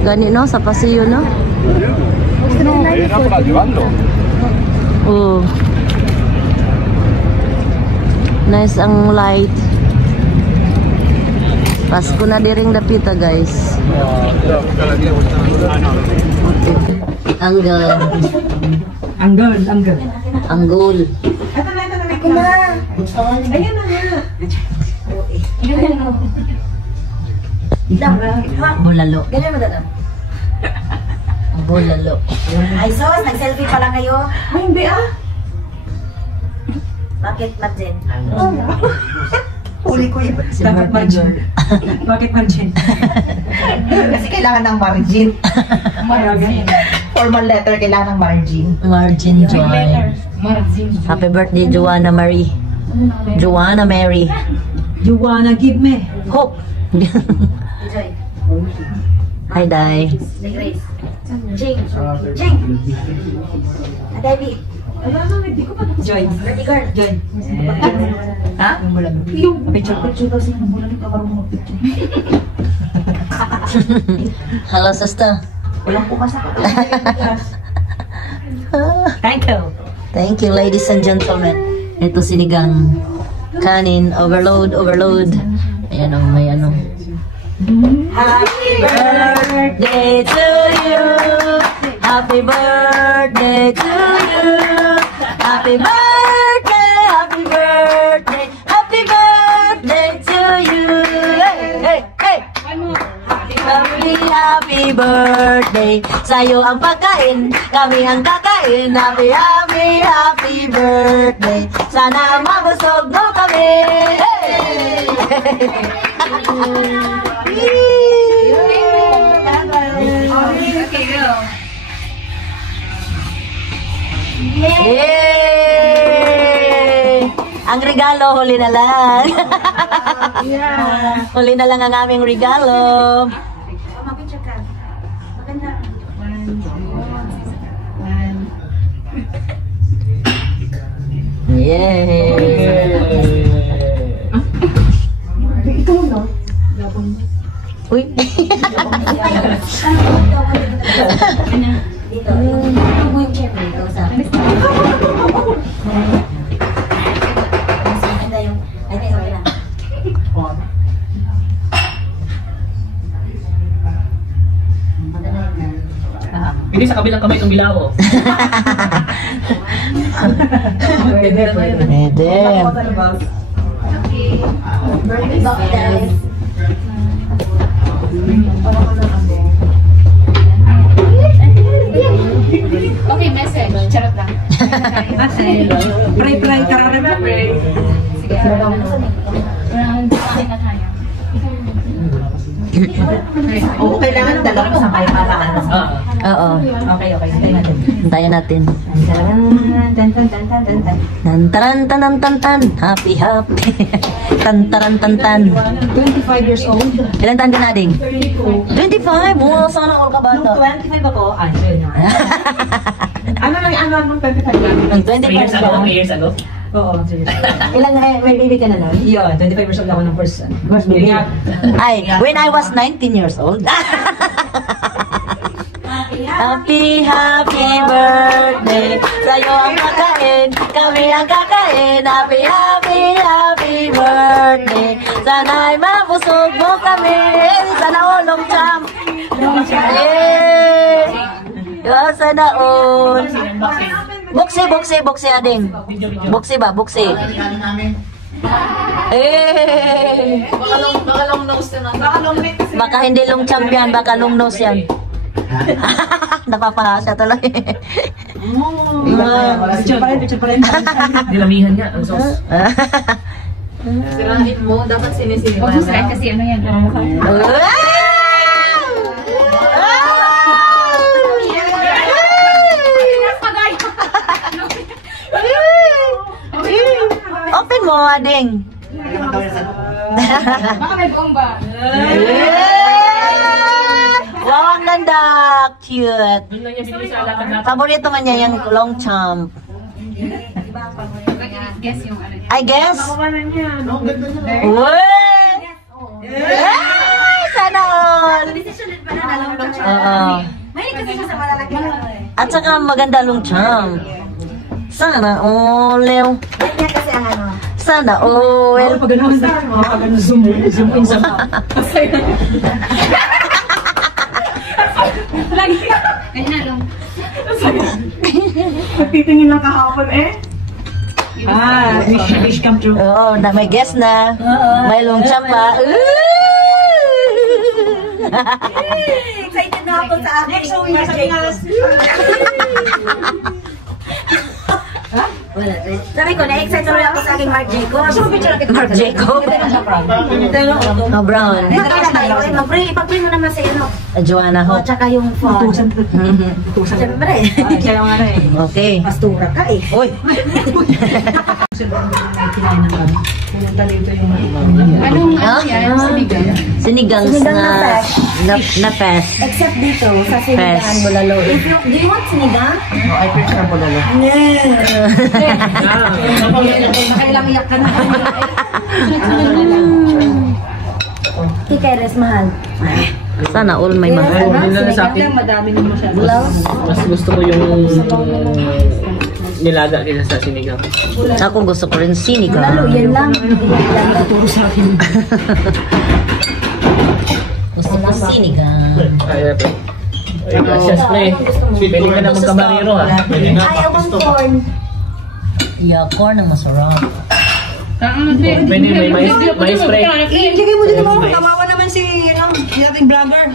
Gani no, sa pasilyo no? Era para llevarlo. Oh. Nice ang light. Pasko na diring dapita guys. Anggol. Anggol, anggol. Anggol. Ito na. Ayan na nga. Bulalo. Ganyan mo dadan. Bulalo. Ay sos, nag-selfie pala kayo. Ay hindi ah. Bakit Marjen? Huli ko yun. Dapat margin. Bakit margin? Kasi kailangan ng margin. Margin. Formal letter, kailangan ng margin. Margin Joy. Happy birthday, Joanna Marie. Joanna Mary. Joanna, give me Hope. Joy. Hi, Day. Grace. Jing. Jing. David. Joy. Birthday girl. Joy. Ha? Yung picture daw sa yung bulan ka parang mo picture. Hello, sister. Walang pukas ako. Thank you. Thank you, ladies and gentlemen. Ito sinigang kanin. Overload, overload. Ayan o, may ano. Happy birthday to you. Happy birthday to you. Happy birthday, happy birthday, happy birthday to you. Hey, hey, hey. Happy, happy birthday. Sa'yo ang pagkain, kami ang kakain. Happy, happy, happy birthday. Sana mabusog mo kami. Hey! Yay! Ang regalo, huli na lang. Huli na lang ang aming regalo. Mapicture ka. Maganda. Yay! Uy! Dito. Yung wheelchair dito sa akin. Maganda yung... Ay, hindi, okay lang. Maganda yun. Hindi sa kabilang kamay ng bilao. Pwede. Okay, message. Charot lang. Pray, karare mo. Sige. Hindi na tayo. Oo, kailangan dalawa sa kayo para ano. Oo. Okay. Hintayin natin. Hintayin natin. Tan. Happy, happy. Tan. 25 years old. Ilan taon ka na, Ding? 25? Wow, sana all ka bata. 25 ako. Ay, yun na. Ano lang 25 lang? Ang 25 ka? 3 years ago. Oo, seriously. Ilang may baby ka na nun? Yun, 25 years old ako ng first baby. Ay, when I was 19 years old. Happy, happy birthday. Sa'yo ang kakain, kami ang kakain. Happy, happy, happy birthday. Sana'y mabusog mo kami. Sana all champ. Yeah. Sana all. Buksi, ading. Buksi. Baka long nose na. Baka hindi long champion, baka long nose yan. Napapahasya tuloy. Picture pa rin. Nilamihan niya ang sauce. Sirahin mo, dapat sinisiri. Huwag mo sirahin kasi ano yan. Open mo, ading. Baka may bomba. Wow, ang ganda. Cute. Yun lang yung binili sa alakan natin. Paborito man niya yung long champ. Guess yung ano. I guess. Uy! Ay! Sana all! Sulit pa na alam ko siya. Oo. May kasi siya sa malalaki. At saka maganda lumchang. Sana all. Kanya kasi ang ano. Sana all. Zoom in sa... Kanya na lang. Titingin lang kahapon eh. Wish come true. Oo, na may guest na. May lumchang pa. Excited na ako sa akin. Next week, wala. Sabi ko, na-excite na ako sa aking Marc Jacob. Marc Jacob. Brown. Ipag-print mo naman sa ano. Joanna Hope. Tsaka yung font. Siyempre. Okay. Pastura ka eh. Uy. Anong yan? Sinigang? Sinigang na fest. Except dito, sa sinigang bulalo. Do you want sinigang? No, I prefer bulalo. Nakailang iyak ka na. Tikeres, mahal. Sana all may mahal. Sa akin, Madami naman siya. mas gusto ko yung nilaga kaysa sa sinigang. Ako gusto ko rin sinigang. Bulalo, yan lang. Gusto ko sinigang. Kaya pre. Ay, gracias pre. Pwede ka na magkamarero ha. Ayaw ang corn. Yeah, corn ang masarap. Pwede may mais pre. Ilagay mo din mo. Kawawa naman si ating vlogger.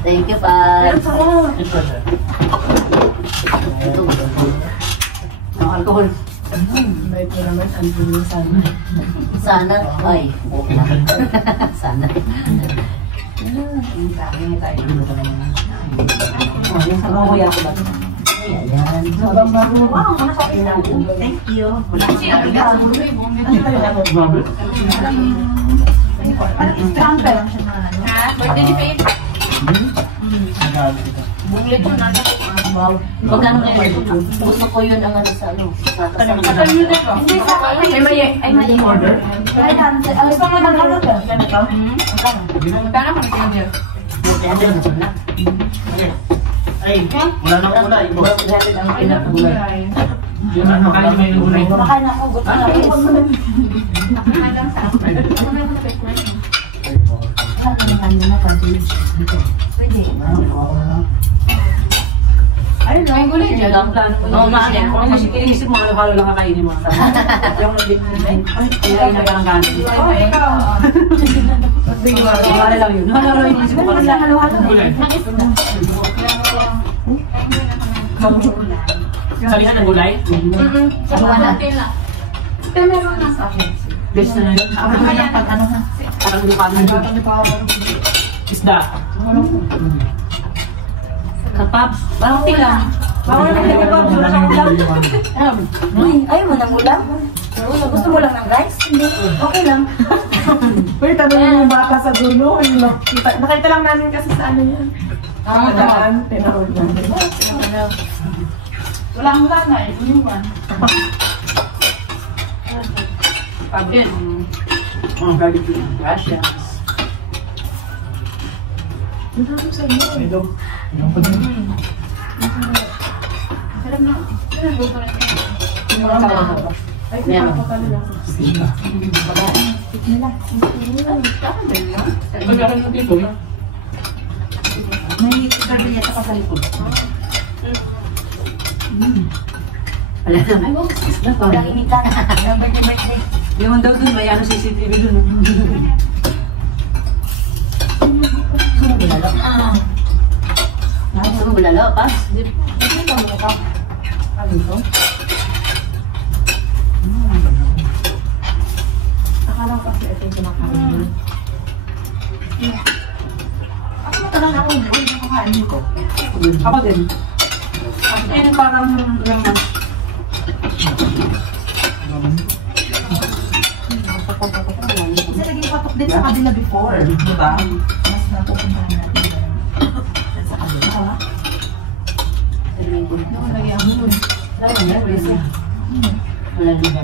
Thank you, pa. Alcohol. Sana. Ay. Sana. Ayan. Thank you. Birthday ni Faith. Magkano ngayon? Gusto ko yun ang ano sa ano. Ay, mali order. Gusto mo na lang ito? Magkano kung sinabi? Ay, wala na kulay. Yung ano kayo may gulay. Kumakain ako. Gusto na ako. Ay, gulay dyan. Oo, maano. Kung mas inisip mo, halo-halo lang kakainin mo. Yung ay, nagkakanin. Halo lang yun. Halo lang yun. Gulay. Salihan ng gulay? Sa natin lang. Pero meron na sa akin. Best na yun. Parang lupanan yun. Isda. Kapaps. Parang lang. Bawal na yung kapag wala kang ulam. Ayaw mo ng ulam? Gusto mo lang ng rice? Hindi. Okay lang. Uy, tanong yung bata sa dulo. Nakita lang namin kasi sa ano yan. Daan, tinawag namin. Wala ang lana eh. Iniwan. Pagin. Oh, galit yun. Gracias. Ito. Sarap na. Pagkakan mo dito. May karboneta pa sa likod. Wala na. Tahimik ka na. Birthday. Yung daw dun, may ano CCTV dun. Bulalo. Gusto mo bulalo, pas? Ano ito? Akala ko kasi ito yung kumakain. Ako matagal ako, hindi ko kakain ko. Ako din. Ayun parang yung kasi naging patok din sa kabila before, di ba? Mas napupuntahan natin. Sa kabila. Wala din ba?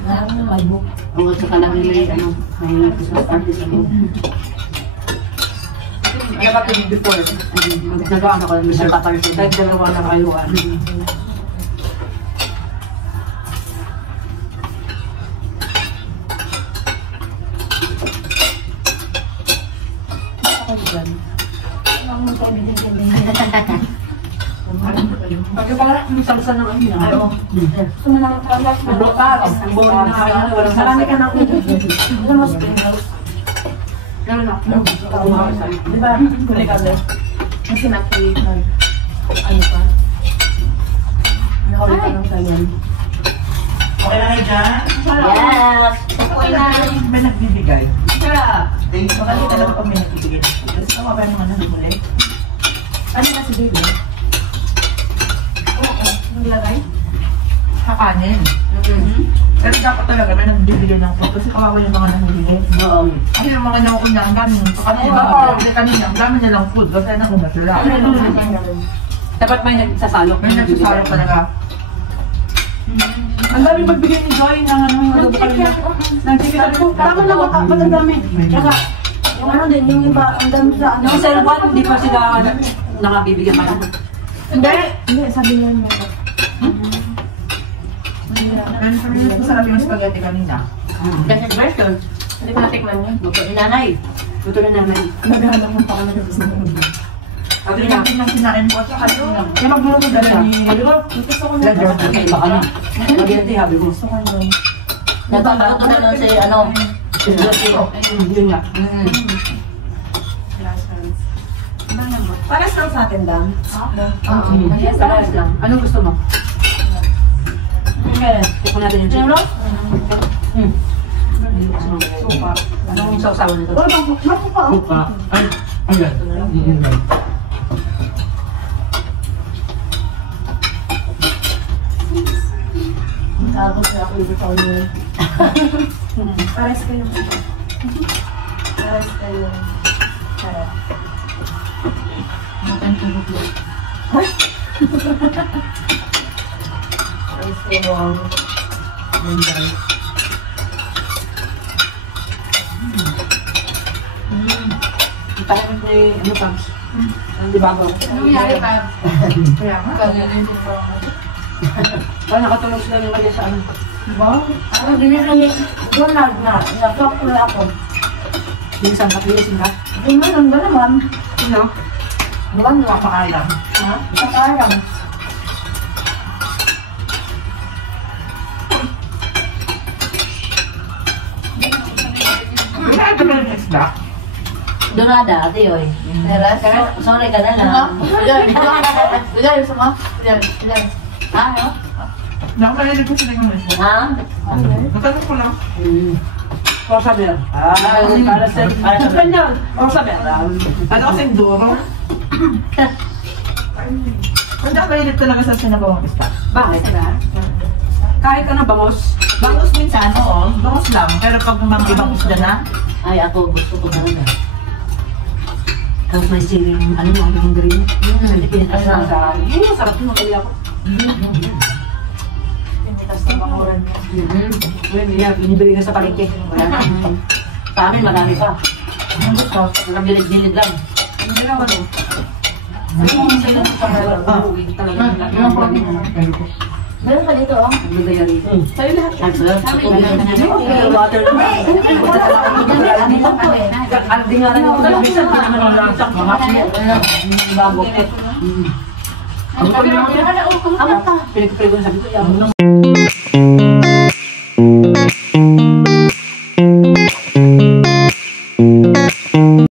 Ang sa kanang may ano, may Christmas artist ako. Ano ba ito before? Nagawa ako ng Mr. Paparsin. Kahit dalawa na kayuan. Pagka parang salsa ng ano yan. Oo. Ang brotas. Ang boring na kaya na. Marami ka na ako. Ano mas pinhouse? Gano'n na. Di ba? Kuli ka din. Kasi na-create na. Ano pa? Nakaulit ka ng ganyan. Okay na kayo dyan? Yes! Okay na. May nagbibigay. Sarap. Thank you. Makakita lang kami nagbibigay. Kasi tama ba naman ang muli? Ano na si Baby? Oo. Naglagay? Kakanin. Pero dapat talaga may nagbibigay ng food kasi kawawa yung mga nagbibigay. Oo. Kasi yung mga nauna, ang dami yung kanina. Kanina, ang dami nilang food kasi nakuha sila. Dapat may nagsasalo. May nagsasarap talaga. Ang dami magbigay ni Joy ng ano. Ng chicken ko. Tama na ang dami. Tsaka, yung ano din, yung iba, ang dami sa ano. Yung sa Ilocos, hindi pa sila nakabibigyan pa lang. Hindi. Hindi, sabi niya niya. Masarap yung spaghetti kanina. Second version. Hindi ko natikman yun. Luto ni nanay. Luto ni nanay. Naghahanap ng pangalan ng gusto mo. Sabi na. Sinain ko at saka yun. Kaya magluluto na siya. Sabi ko, Gusto ko Lagyan ko kay baka na. Spaghetti, sabi ko. Gusto ko yun. Nagpapaluto na lang si ano. Si Josie. Yun nga. Paras lang sa atin, Dam. Parehas lang. Anong gusto mo? Okay. Tikman natin yung chicken. Suka. Anong sausawan nito? Buka. Ay, ayan. Tapos na ako ibig ako yun. Pares kayo. Pares kayo. Pares. Pares kayo. Parang may ano pams. Ang dibago. Ano nangyari pa? Kaya nga. Parang nakatulog sila yung kanya sa ano. Wow. Ano dinili? Donald na. Napok ko na ako. Minsan kapilisin ka. Ang ba naman? Ano? Buwan mo kapakalam. Ha? Kapakalam. Kaya ito ba yung isda? Donada, ate yoy. Sorry ka na lang. Ilan sama? Ilan? Ha? Ano? Nakapalilig ko sila yung isda. Ha? Natanong ko lang. Rosaber. Para sa Espanyol. Rosaber. Ano kasing duro? Ang nakapalilig talaga sa sinabawang isda. Bakit? Kahit ka na bangos. Bangus minsan, oo. Bangus lang. Pero pag mga ibang isda na, Ay, ako gusto ko talaga. Tapos may siling, ano mo, yung green. Hindi pinitas na sa... Yun, sarap yun, makali ako. pinitas na banguran niya. Yun, binibili na sa palengke. Wala na. Sa amin, marami pa. Ang gusto. Walang bilid-bilid lang. Ang ginawa mo? Meron pa dito, oh. Sa'yo lahat. Water Andi nga rin ito. Minsan, hindi naman nakaksak. Bago. Ano pa? Pinagpipregon sabi ko.